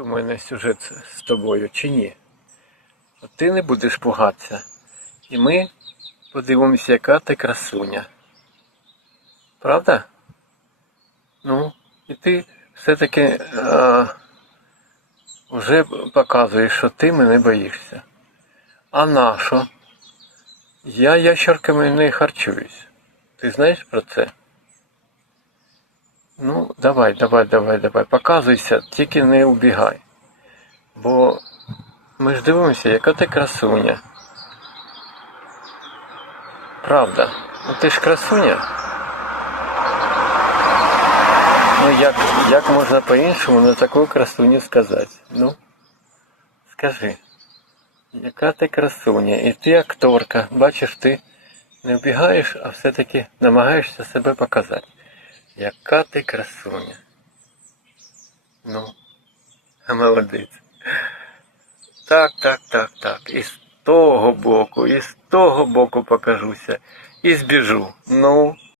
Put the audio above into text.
У мене сюжет з тобою чи ні? Ти не будеш пугатися. І ми подивимося, яка ти красуня. Правда? Ну, і ти все-таки е, вже показуєш, що ти мене боїшся. А на що? Я ящерками не харчуюсь. Ти знаєш про це? Давай, давай, давай, давай, показуйся, тільки не убігай. Бо ми ж дивимося, яка ти красуня. Правда. Ну ти ж красуня. Ну як, як можна по-іншому на таку красуню сказати? Ну, скажи, яка ти красуня? І ти акторка, бачиш, ти не вбігаєш, а все-таки намагаєшся себе показати. Яка ти красуня. Ну, молодець. Так, так, так, так. І з того боку, і з того боку покажуся. І збіжу. Ну,